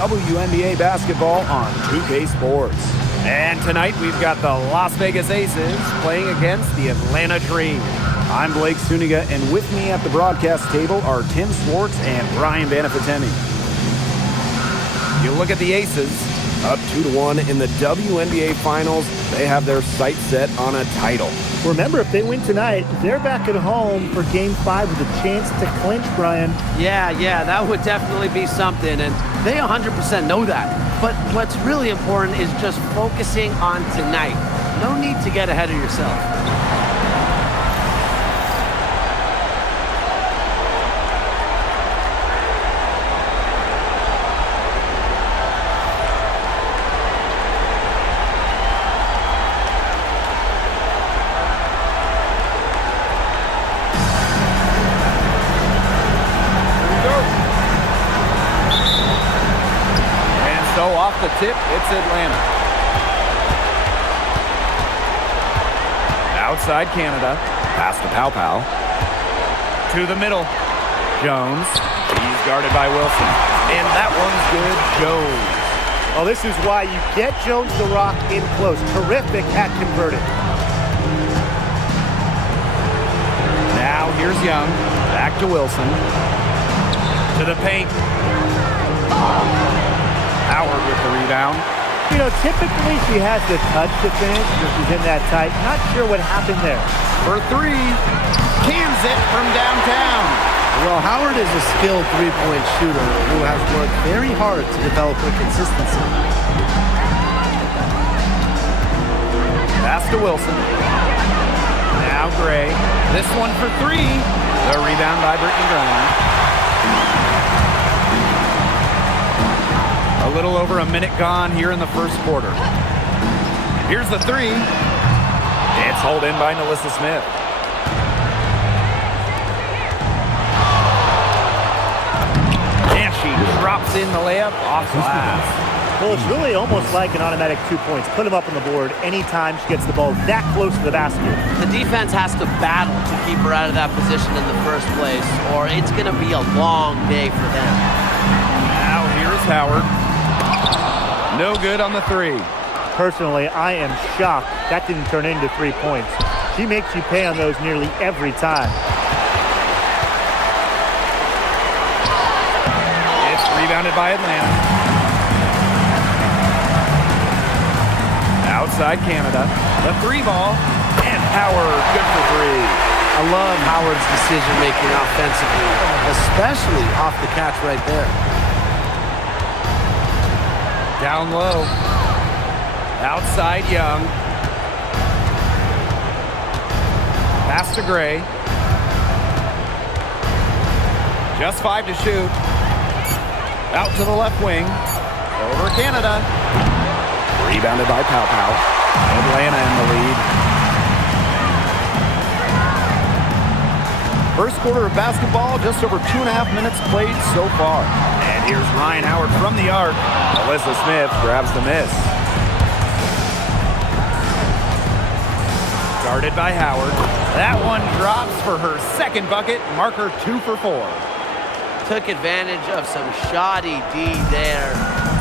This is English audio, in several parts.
WNBA basketball on 2K Sports. And tonight we've got the Las Vegas Aces playing against the Atlanta Dream. I'm Blake Suniga, and with me at the broadcast table are Tim Swartz and Brian Banafitemi. You look at the Aces, up 2-1 in the WNBA Finals. They have their sights set on a title. Remember, if they win tonight, they're back at home for Game 5 with a chance to clinch, Brian. Yeah, that would definitely be something, and they 100% know that. But what's really important is just focusing on tonight. No need to get ahead of yourself. Off the tip, it's Atlanta. Outside Canada. Pass to Pau. To the middle. Jones. He's guarded by Wilson. And that one's good. Jones. Well, this is why you get Jones the rock in close. Terrific at converting. Now here's Young. Back to Wilson. To the paint. Howard with the rebound. You know, typically she has the touch to finish if she's in that tight. Not sure what happened there. For three. Cans it from downtown. Well, Howard is a skilled three-point shooter who has worked very hard to develop her consistency. Pass to Wilson. Now Gray. This one for three. The rebound by Brittany Griner. A little over a minute gone here in the first quarter. Here's the three. It's hauled in by Nalissa Smith. And she drops in the layup off glass. Well, it's really almost like an automatic 2 points. Put them up on the board anytime she gets the ball that close to the basket. The defense has to battle to keep her out of that position in the first place, or it's going to be a long day for them. Now here's Howard. No good on the three. Personally, I am shocked that didn't turn into 3 points. She makes you pay on those nearly every time. It's rebounded by Atlanta. Outside Canada. The three ball. And Howard, good for three. I love Howard's decision-making offensively, especially off the catch right there. Down low. Outside Young. Pass to Gray. Just 5 to shoot. Out to the left wing. Over Canada. Rebounded by Pau. Atlanta in the lead. First quarter of basketball, just over 2.5 minutes played so far. And here's Ryan Howard from the arc. Nalissa Smith grabs the miss. Guarded by Howard. That one drops for her second bucket. Marker 2 for 4. Took advantage of some shoddy D there.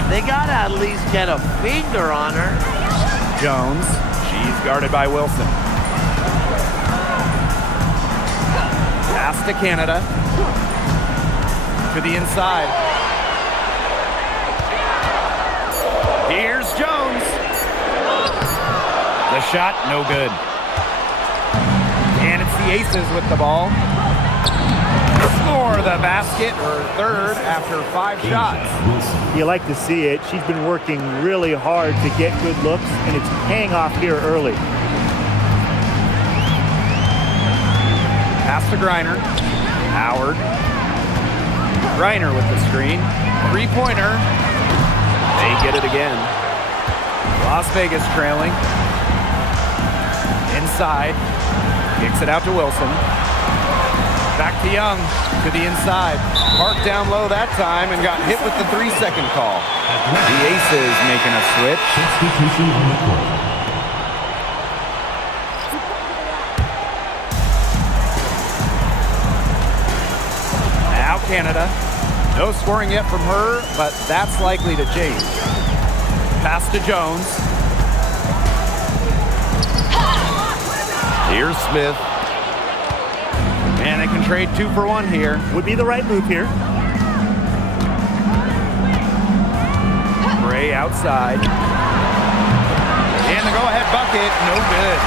They gotta at least get a finger on her. Jones. She's guarded by Wilson. Pass to Canada. To the inside. Here's Jones. The shot, no good. And it's the Aces with the ball. Score the basket, her third after 5 shots. You like to see it. She's been working really hard to get good looks, and it's paying off here early. Pass to Griner. Howard. Griner with the screen. Three-pointer. They get it again. Las Vegas trailing. Inside. Kicks it out to Wilson. Back to Young. To the inside. Marked down low that time and got hit with the 3-second call. The Aces making a switch. Substitution on the court. Now Canada. No scoring yet from her, but that's likely to change. Pass to Jones. Here's Smith. And they can trade 2 for 1 here. Would be the right move here. Gray outside. And the go-ahead bucket, no good.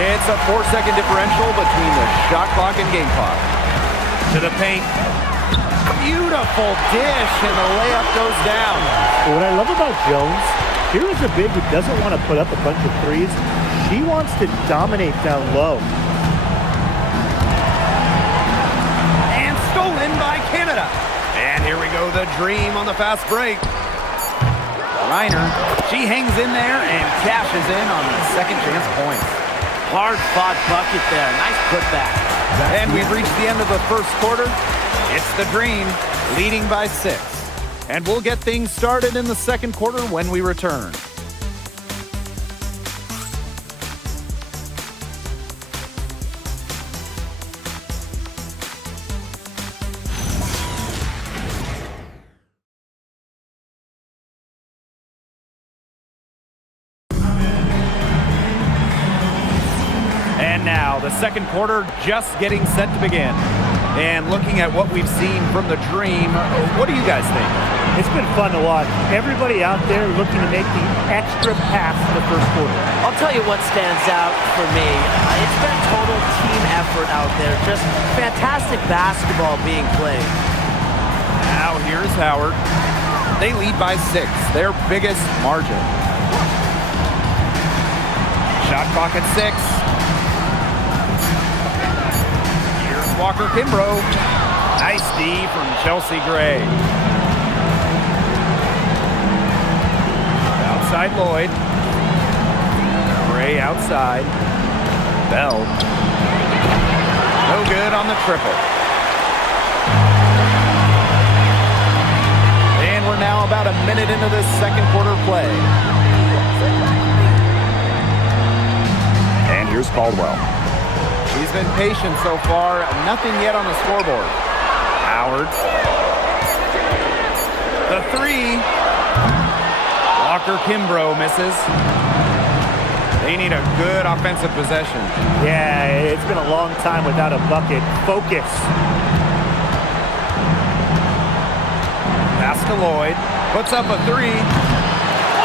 It's a 4-second differential between the shot clock and game clock. To the paint. Beautiful dish, and the layup goes down. What I love about Jones, here is a big who doesn't want to put up a bunch of threes. She wants to dominate down low. And stolen by Canada. And here we go, the Dream on the fast break. Reiner, she hangs in there and cashes in on the second chance points. Hard-fought bucket there. Nice putback. And we've reached the end of the first quarter. It's the Dream leading by 6. And we'll get things started in the second quarter when we return. And now the second quarter just getting set to begin. And looking at what we've seen from the Dream, what do you guys think? It's been fun to watch. Everybody out there looking to make the extra pass in the first quarter. I'll tell you what stands out for me. It's been total team effort out there. Just fantastic basketball being played. Now here's Howard. They lead by 6, their biggest margin. Shot clock at 6. Walker Kimbrough. Nice D from Chelsea Gray. Outside Lloyd. Gray outside. Bell. No good on the triple. And we're now about a minute into this second quarter play. And here's Caldwell. He's been patient so far. Nothing yet on the scoreboard. Howard. The 3. Walker Kimbrough misses. They need a good offensive possession. Yeah, it's been a long time without a bucket. Focus. Pass to Lloyd. Puts up a 3.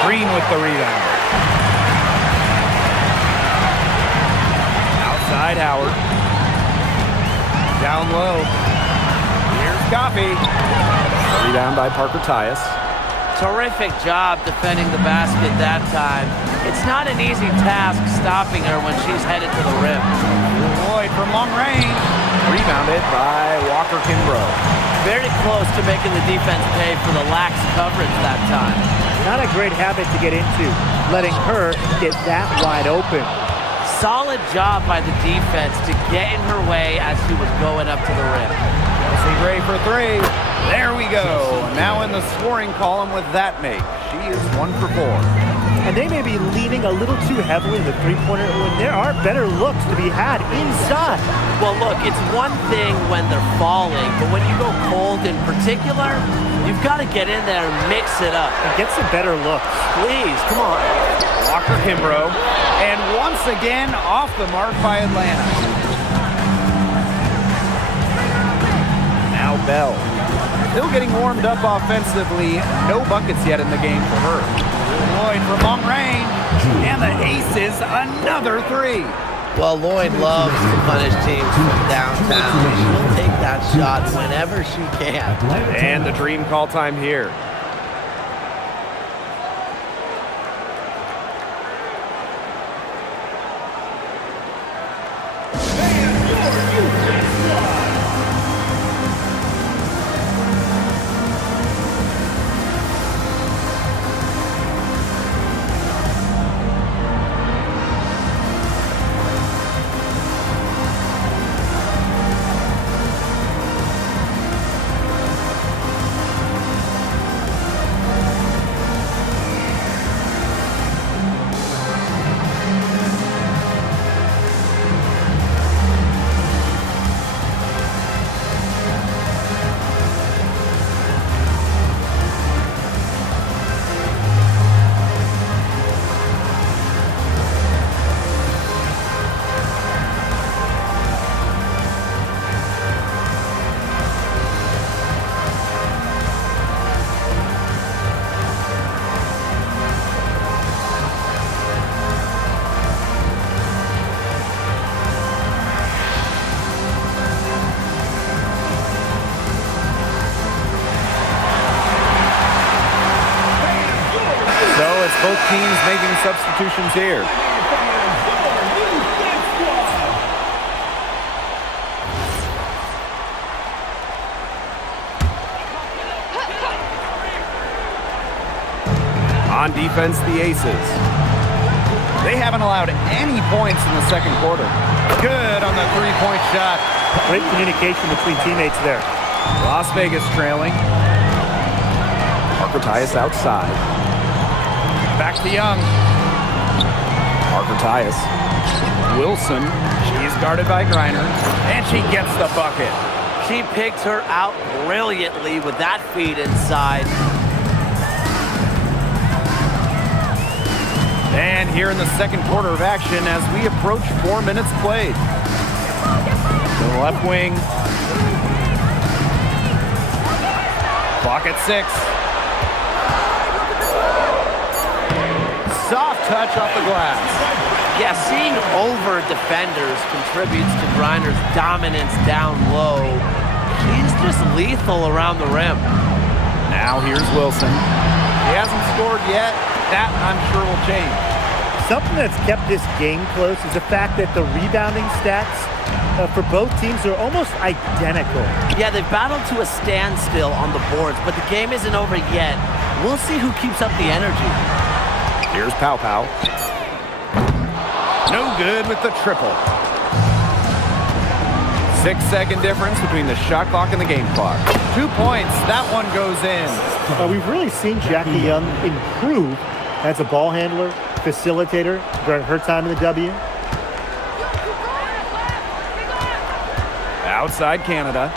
Green with the rebound. Outside Howard. Down low. Here's Coffey. Rebound by Parker Tyus. Terrific job defending the basket that time. It's not an easy task stopping her when she's headed to the rim. Lloyd from long range. Rebounded by Walker Kimbrough. Very close to making the defense pay for the lax coverage that time. Not a great habit to get into, letting her get that wide open. Solid job by the defense to get in her way as she was going up to the rim. Chelsea Gray for 3. There we go. Now in the scoring column with that make. She is 1 for 4. And they may be leaning a little too heavily in the three-pointer when there are better looks to be had inside. Well, look, it's one thing when they're falling, but when you go cold in particular, you've got to get in there and mix it up. And get some better looks. Please, come on. Walker Kimbrough. And once again, off the mark by Atlanta. Now Bell. Still getting warmed up offensively. No buckets yet in the game for her. Lloyd from long range. And the aces, another 3. Well, Lloyd loves to punish teams from downtown. She'll take that shot whenever she can. And the Dream call time here. teams making substitutions here. On defense, the Aces. They haven't allowed any points in the second quarter. Good on the three-point shot. Great communication between teammates there. Las Vegas trailing. Parker Tyus outside. Back to Young. Parker Tyus. Wilson. She's guarded by Griner. And she gets the bucket. She picked her out brilliantly with that feed inside. And here in the second quarter of action as we approach 4 minutes played. To the left wing. Clock at 6. Soft touch off the glass. Yeah, seeing over defenders contributes to Griner's dominance down low. He's just lethal around the rim. Now here's Wilson. He hasn't scored yet. That, I'm sure, will change. Something that's kept this game close is the fact that the rebounding stats for both teams are almost identical. Yeah, they've battled to a standstill on the boards, but the game isn't over yet. We'll see who keeps up the energy. Here's Pow Pow. No good with the triple. 6-second difference between the shot clock and the game clock. 2 points. That one goes in. We've really seen Jackie Young improve as a ball handler, facilitator during her time in the W. Outside Canada.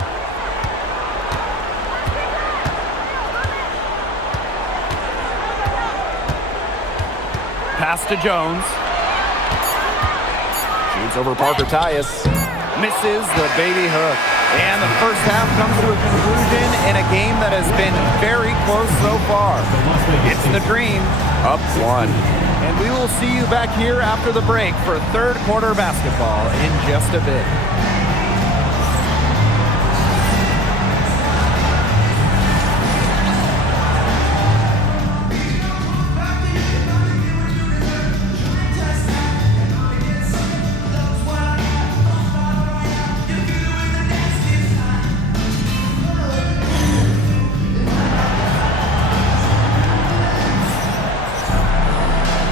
Pass to Jones. Shoots over Parker Tyus. Misses the baby hook. And the first half comes to a conclusion in a game that has been very close so far. It's the Dream up 1. And we will see you back here after the break for third quarter basketball in just a bit.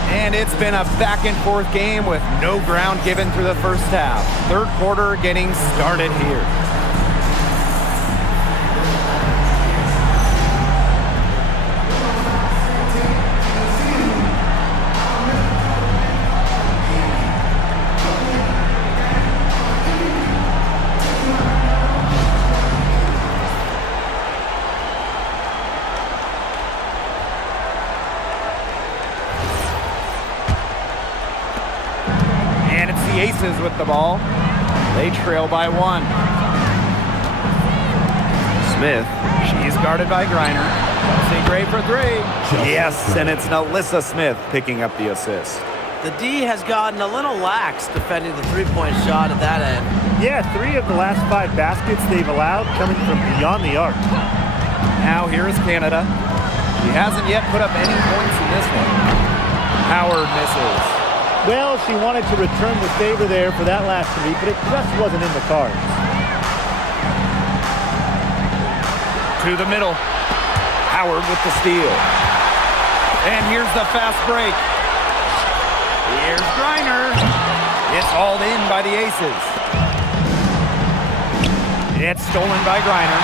And it's been a back and forth game with no ground given through the first half. Third quarter getting started here. Aces with the ball. They trail by 1. Smith, she's guarded by Griner. Kelsey Gray for 3. Yes, and it's Alyssa Smith picking up the assist. The D has gotten a little lax defending the three-point shot at that end. Yeah, 3 of the last 5 baskets they've allowed coming from beyond the arc. Now here is Canada. She hasn't yet put up any points in this one. Howard misses. Well, she wanted to return the favor there for that last 3, but it just wasn't in the cards. To the middle. Howard with the steal. And here's the fast break. Here's Griner. It's hauled in by the Aces. It's stolen by Griner.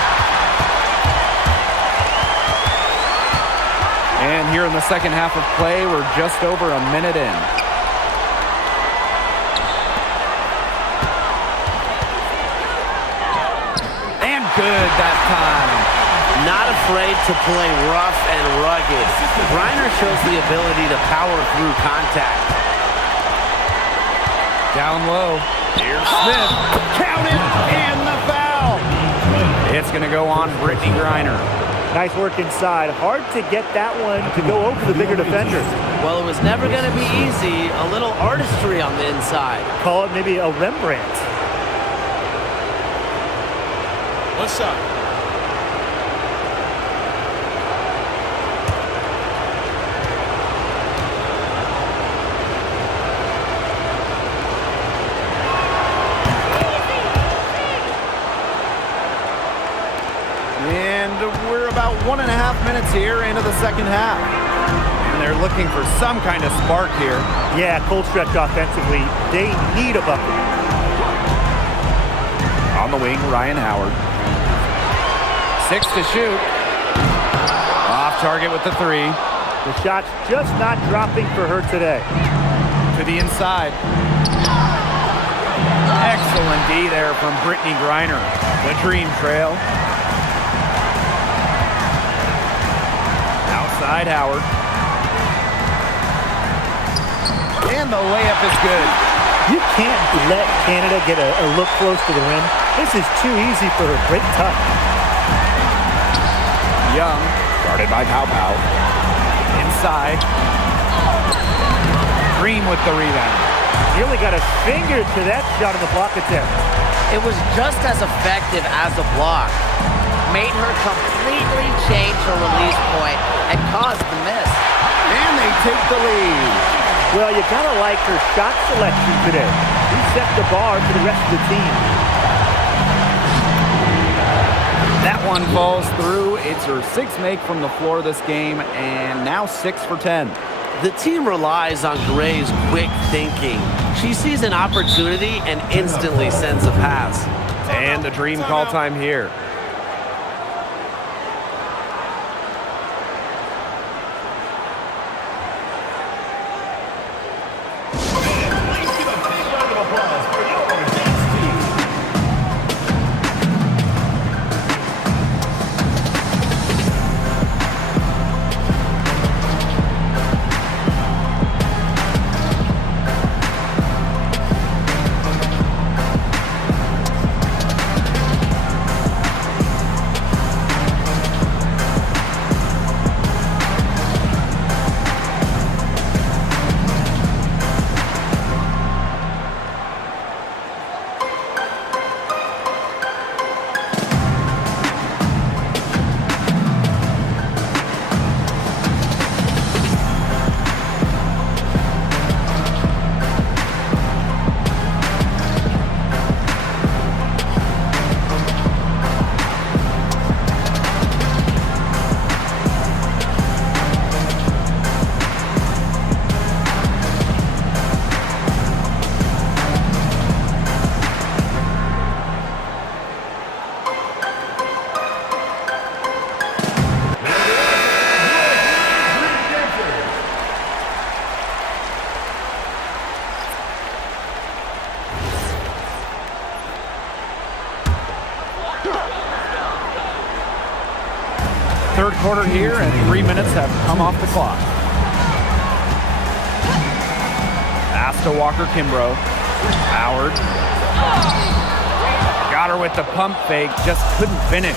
And here in the second half of play, we're just over a minute in. Good that time. Not afraid to play rough and rugged. Griner shows the ability to power through contact. Down low. Here's Smith. Count it, and the foul. It's going to go on Brittany Griner. Nice work inside. Hard to get that one to go over the bigger defender. Well, it was never going to be easy. A little artistry on the inside. Call it maybe a Rembrandt. What's up? And we're about 1.5 minutes here into the second half. And they're looking for some kind of spark here. Yeah, cold stretch offensively. They need a bucket. On the wing, Ryan Howard. 6 to shoot. Off target with the 3. The shot's just not dropping for her today. To the inside. Excellent D there from Brittany Griner. The Dream Trail. Outside Howard. And the layup is good. You can't let Canada get a look close to the rim. This is too easy for her. Great touch. Young, guarded by Pow Pow. Inside. Green with the rebound. He only got a finger to that shot on the block attempt. It was just as effective as a block. Made her completely change her release point and caused the miss. And they take the lead. Well, you gotta like her shot selection today. She set the bar for the rest of the team. That one falls through. It's her 6th make from the floor this game, and now 6 for 10. The team relies on Gray's quick thinking. She sees an opportunity and instantly sends a pass. And the Dream call time here. Third quarter here, and 3 minutes have come off the clock. Pass to Walker Kimbrough. Howard. Got her with the pump fake, just couldn't finish.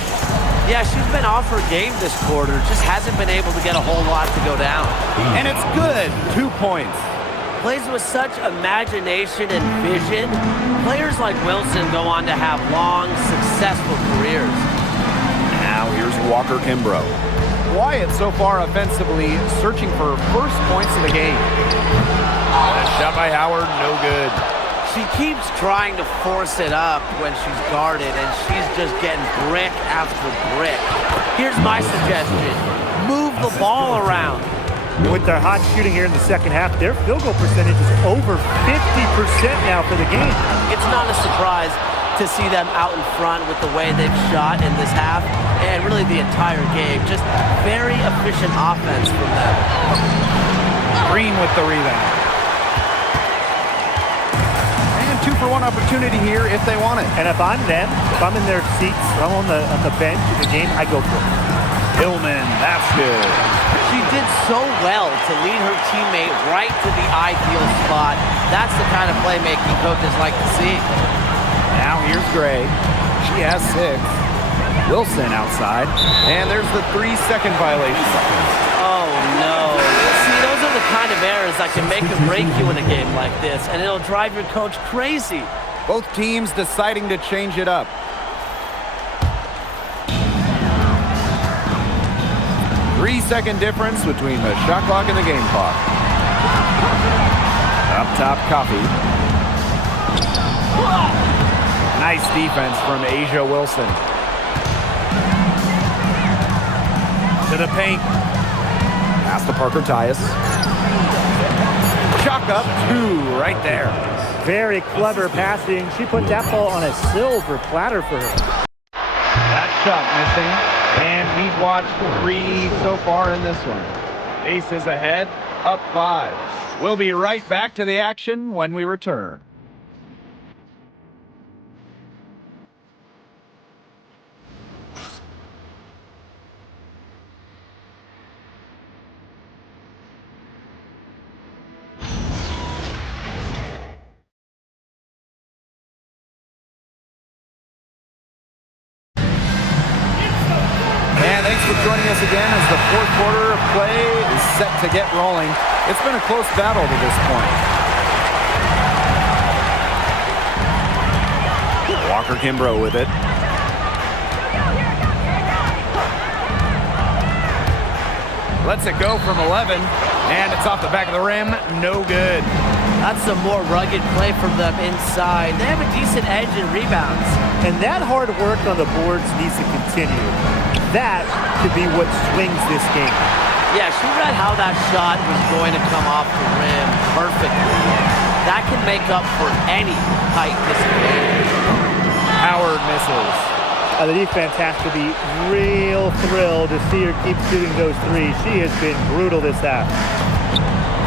Yeah, she's been off her game this quarter. Just hasn't been able to get a whole lot to go down. And it's good. 2 points. Plays with such imagination and vision. Players like Wilson go on to have long, successful careers. Now here's Walker Kimbrough. Wyatt so far offensively searching for first points of the game. A shot by Howard, no good. She keeps trying to force it up when she's guarded, and she's just getting brick after brick. Here's my suggestion. Move the ball around. With their hot shooting here in the second half, their field goal percentage is over 50% now for the game. It's not a surprise to see them out in front with the way they've shot in this half and really the entire game. Just very efficient offense from them. Green with the rebound. And 2-for-1 opportunity here if they want it. And if I'm them, if I'm in their seats, I'm on the bench in the game, I go for it. Hillman, that's good. She did so well to lead her teammate right to the ideal spot. That's the kind of playmaking coaches like to see. Now here's Gray. She has 6. Wilson outside. And there's the 3-second violation. Oh, no. See, those are the kind of errors that can make or break you in a game like this, and it'll drive your coach crazy. Both teams deciding to change it up. 3-second difference between the shot clock and the game clock. Up top, Coffey. Nice defense from Asia Wilson. To the paint. Pass to Parker Tyus. Chalk up 2 right there. Very clever passing. She put that ball on a silver platter for her. That shot missing. And we've watched 3 so far in this one. Aces ahead, up 5. We'll be right back to the action when we return. Thanks for joining us again as the fourth quarter of play is set to get rolling. It's been a close battle to this point. Walker Kimbrough with it. Lets it go from 11, and it's off the back of the rim. No good. That's a more rugged play from them inside. They have a decent edge in rebounds. And that hard work on the boards needs to continue. That could be what swings this game. Yeah, she read how that shot was going to come off the rim perfectly. That can make up for any height disadvantage. Howard misses. The defense has to be real thrilled to see her keep shooting those threes. She has been brutal this half.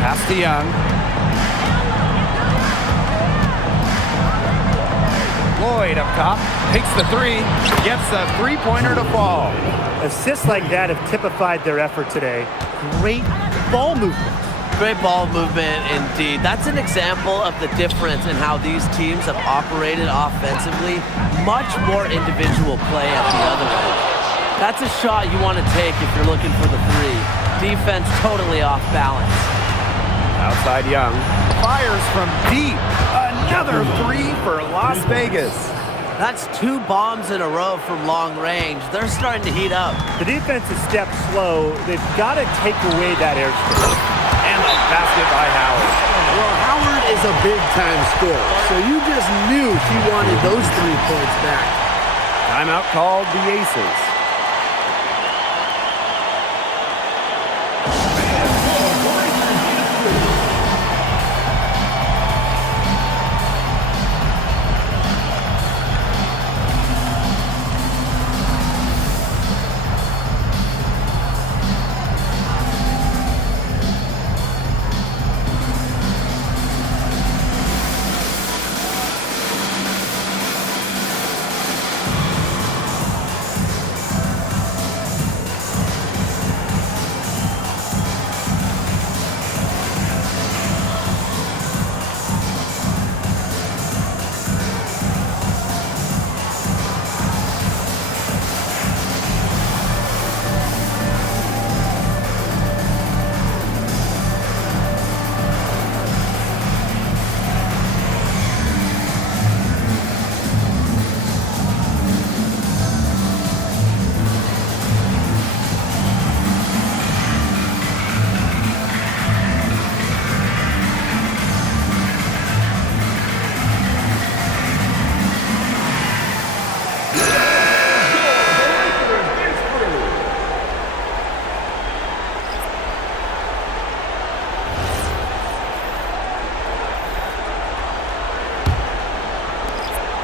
Pass to Young. Lloyd up top, takes the 3, gets the 3-pointer to fall. Assists like that have typified their effort today. Great ball movement. Great ball movement indeed. That's an example of the difference in how these teams have operated offensively. Much more individual play at the other end. That's a shot you want to take if you're looking for the 3. Defense totally off balance. Outside Young, fires from deep. Another 3 for Las Vegas. That's 2 bombs in a row from long range. They're starting to heat up. The defense is stepped slow. They've got to take away that airspace. And the basket by Howard. Well, Howard is a big-time scorer, so you just knew she wanted those 3 points back. Timeout called the Aces.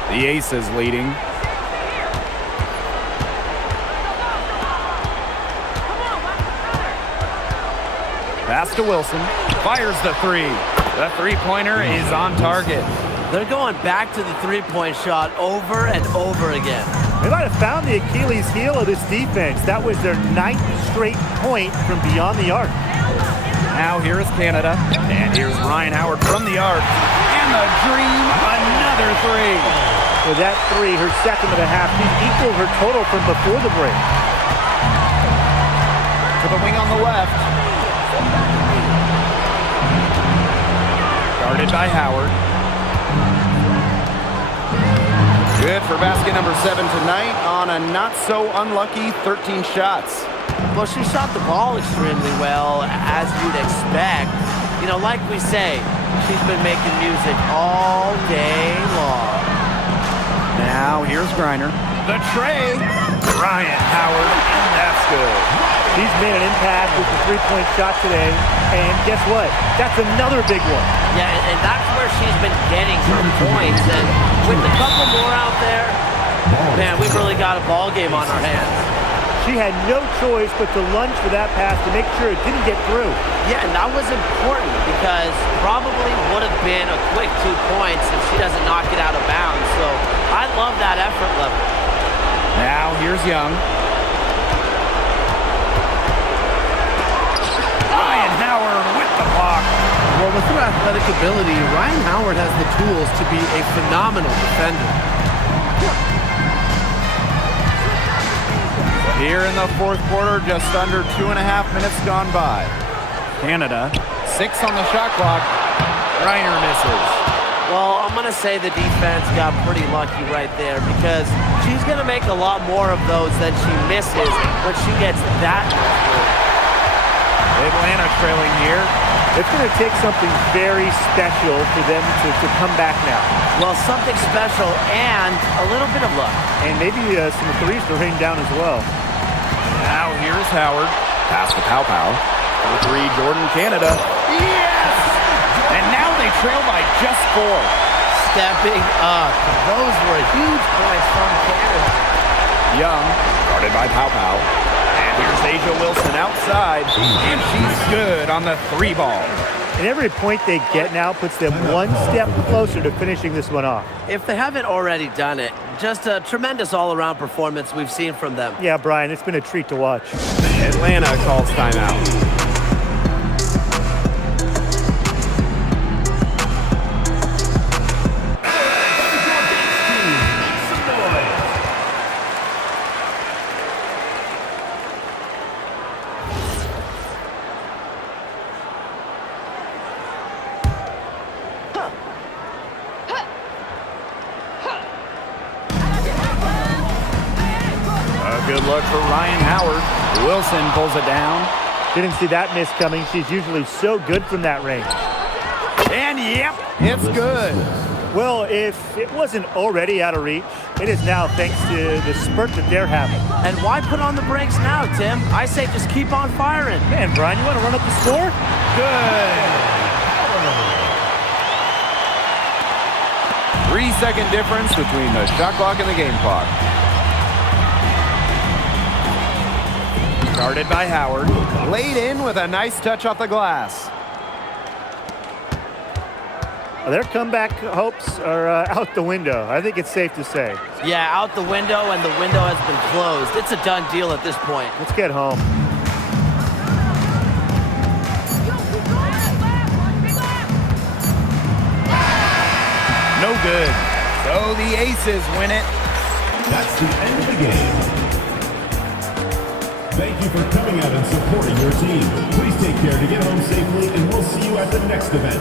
The Aces leading. Pass to Wilson. Fires the 3. The 3-pointer is on target. They're going back to the 3-point shot over and over again. They might have found the Achilles heel of this defense. That was their 9th straight point from beyond the arc. Now here is Canada. And here's Ryan Howard from the arc. And the dream, another 3. With that 3, her second of the half, equaled her total from before the break. To the wing on the left. Guarded by Howard. Good for basket number 7 tonight on a not-so-unlucky 13 shots. Well, she shot the ball extremely well, as you'd expect. You know, like we say, she's been making music all day long. Now, here's Griner. The tray. Ryan Howard, and that's good. She's made an impact with the three-point shot today. And guess what? That's another big one. Yeah, and that's where she's been getting her points. And with a couple more out there, man, we've really got a ball game on our hands. She had no choice but to lunge for that pass to make sure it didn't get through. Yeah, and that was important because probably would have been a quick 2 points if she doesn't knock it out of bounds. So I love that effort level. Now here's Young. Ryan Howard with the block. Well, with her athletic ability, Ryan Howard has the tools to be a phenomenal defender. Here in the fourth quarter, just under 2.5 minutes gone by. Canada, 6 on the shot clock. Reiner misses. Well, I'm going to say the defense got pretty lucky right there because she's going to make a lot more of those than she misses when she gets that much room. Atlanta trailing here. It's going to take something very special for them to come back now. Well, something special and a little bit of luck. And maybe some threes to rain down as well. Now here's Howard. Pass to Pow Pow. For 3, Jordan, Canada. Yes! And now they trail by just 4. Stepping up. Those were huge points from Canada. Young, guarded by Pow Pow. And here's Asia Wilson outside. And she's good on the 3 ball. And every point they get now puts them one step closer to finishing this one off. If they haven't already done it, just a tremendous all-around performance we've seen from them. Yeah, Brian, it's been a treat to watch. Atlanta calls timeout. Good look for Ryan Howard. Wilson pulls it down. Didn't see that miss coming. She's usually so good from that range. And yep, it's good. Well, if it wasn't already out of reach, it is now thanks to the spurt that they're having. And why put on the brakes now, Tim? I say just keep on firing. Man, Brian, you want to run up the score? Good. 3-second difference between the shot clock and the game clock. Guarded by Howard. Laid in with a nice touch off the glass. Their comeback hopes are out the window. I think it's safe to say. Yeah, out the window, and the window has been closed. It's a done deal at this point. Let's get home. No good. So the Aces win it. That's the end of the game. Thank you for coming out and supporting your team. Please take care to get home safely, and we'll see you at the next event.